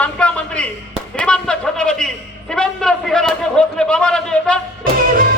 बांधकाम मंत्री श्रीमंत छत्रपती शिवेंद्र सिंह राजे भोसले बाबाराजे येतात.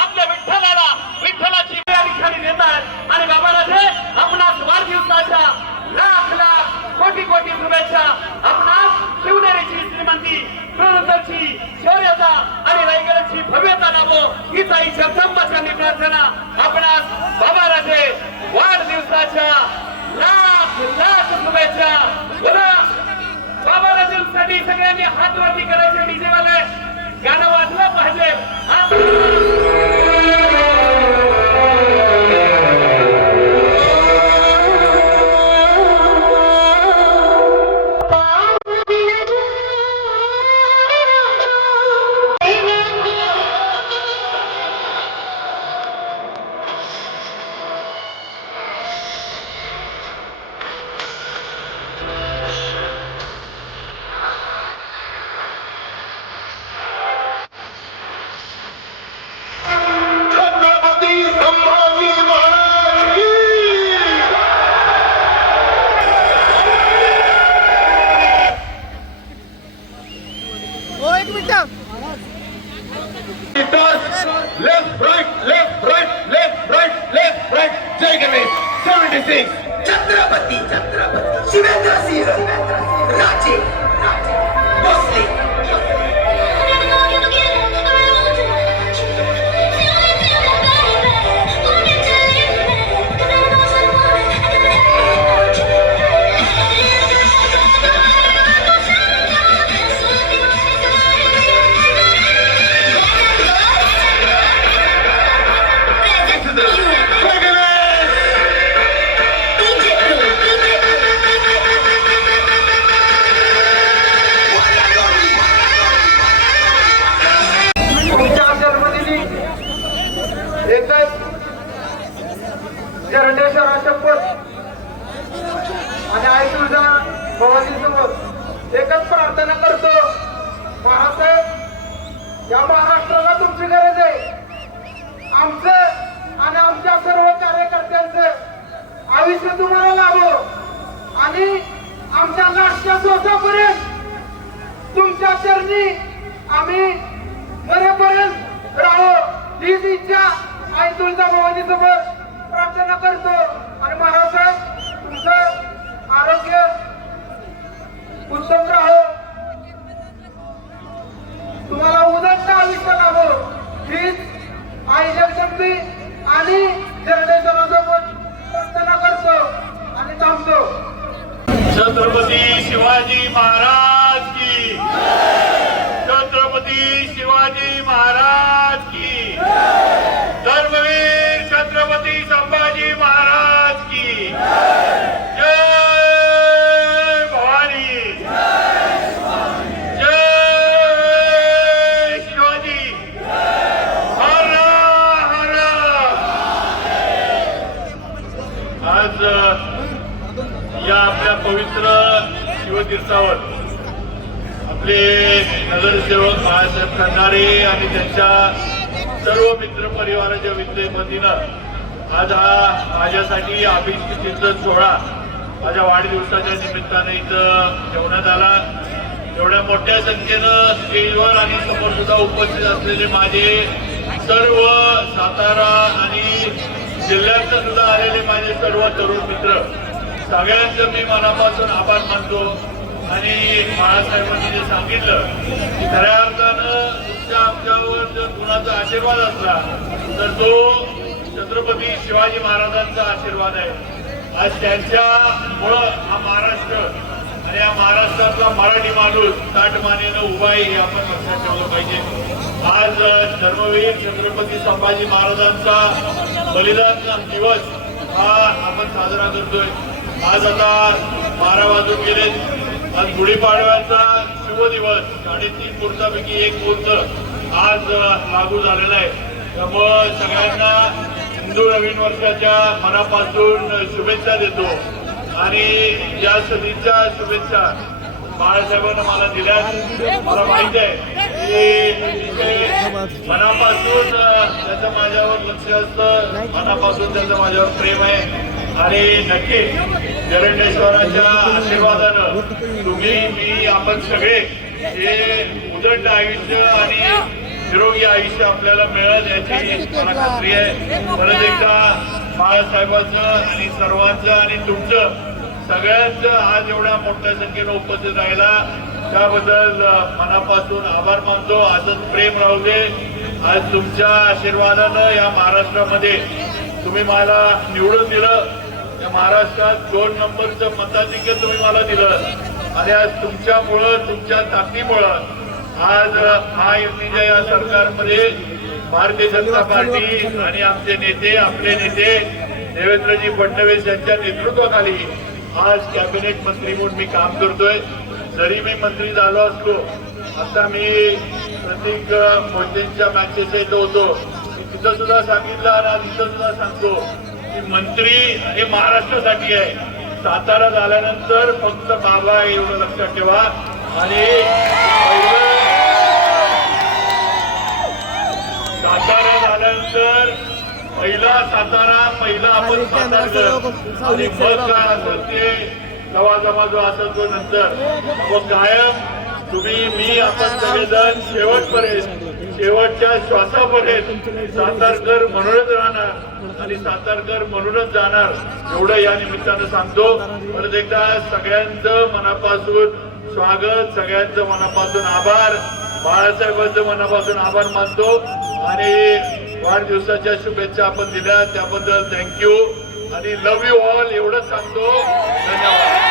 I'm never Chhatrapati Chhatrapati. शिवेंद्रसिंह आमची गरज आहे. आमचं आणि आमच्या सर्व कार्यकर्त्यांचं आयुष्य तुम्हाला लाभो. आणि आमच्या नाश्त्या स्वतःपर्यंत तुमच्या चरणी आम्ही मरेपर्यंत राहो. हीच इच्छा आई तुळजा भवानी समोर प्रार्थना करतो. आणि महाराज शिवाजी महाराज की. धर्मवीर छत्रपती संभाजी महाराज की. जय भवानी. जय शिवाजी. हर हर. आज या आपल्या पवित्र शिवतीर्थावर आपले नगरसेवक बाळासाहेब खंडारे आणि त्यांच्या सर्व मित्र परिवाराच्या विद्येमतीनं आज हा माझ्यासाठी अभिष्ट चिंतन सोहळा माझ्या वाढदिवसाच्या निमित्ताने इथं ठेवण्यात आला. एवढ्या मोठ्या संख्येनं स्टेजवर आणि समोर सुद्धा उपस्थित असलेले माझे सर्व सातारा आणि जिल्ह्यातनं सुद्धा आलेले माझे सर्व तरुण मित्र सगळ्यांचं मी मनापासून आभार मानतो. आणि बाळासाहेबांनी जे सांगितलं की खऱ्या अर्थानं तुमच्या आमच्यावर जर कुणाचा आशीर्वाद असला तर तो छत्रपती शिवाजी महाराजांचा आशीर्वाद आहे. आज त्यांच्यामुळं हा महाराष्ट्र आणि या महाराष्ट्रातला मराठी माणूस ताटमानेनं उभा आहे हे आपण लक्षात ठेवलं पाहिजे. आज धर्मवीर छत्रपती संभाजी महाराजांचा बलिदान दिवस हा आपण साजरा करतोय. आज आता बारा वाजून गेले आज गुढीपाडव्याचा शुभ दिवस साडेतीन मुहूर्तापैकी एक मुहूर्त आज लागू झालेला आहे. त्यामुळं सगळ्यांना हिंदू नवीन वर्षाच्या मनापासून शुभेच्छा देतो. आणि या सदीच्या शुभेच्छा बाळासाहेबांना मला दिल्या मला माहिती आहे की मनापासून त्याचं माझ्यावर लक्ष असतं मनापासून त्याचं माझ्यावर प्रेम आहे. आणि नक्की जरंडेश्वराच्या आशीर्वादानं तुम्ही मी आपण सगळे हे उदंड आयुष्य आणि निरोगी आयुष्य आपल्याला मिळत याची मला खात्री आहे. परत एकदा बाळासाहेबांचं आणि सर्वांचं आणि तुमचं सगळ्यांचं आज एवढ्या मोठ्या संख्येनं उपस्थित राहिला त्याबद्दल मनापासून आभार मानतो. आजच प्रेम राहू दे. आज तुमच्या आशीर्वादानं या महाराष्ट्रामध्ये तुम्ही मला निवडून दिलं. महाराष्ट्रात दोन नंबरचं मताधिक्य तुम्ही मला दिलं. आणि आज तुमच्यामुळं तुमच्या ताकदीमुळं आज महायुतीच्या या सरकारमध्ये भारतीय जनता पार्टी आणि आमचे नेते आपले नेते देवेंद्रजी फडणवीस यांच्या नेतृत्वाखाली आज कॅबिनेट मंत्री म्हणून मी काम करतोय. जरी मी मंत्री झालो असलो आता मी प्रतीक मोदींच्या मॅचेस येत होतो. तिथं सुद्धा सांगितलं आणि तिथं सुद्धा सांगतो. की मंत्री हे महाराष्ट्रासाठी आहे. सातारा झाल्यानंतर फक्त बाबा आहे एवढं लक्षात ठेवा. आणि सातारा झाल्यानंतर पहिला सातारा पहिला आपण सातारकर आणि मग काय ते असेल तो नंतर. मग कायम तुम्ही मी आपण सगळेजण शेवटपर्यंत शेवटच्या श्वासापर्यंत सातारकर म्हणूनच आणि सातारकर म्हणूनच जाणार एवढं या निमित्तानं सांगतो. परत एकदा सगळ्यांचं मनापासून स्वागत सगळ्यांचं मनापासून आभार. बाळासाहेबांचं मनापासून आभार मानतो. आणि वाढदिवसाच्या शुभेच्छा आपण दिल्या त्याबद्दल थँक्यू आणि लव्ह यू ऑल एवढंच सांगतो. धन्यवाद.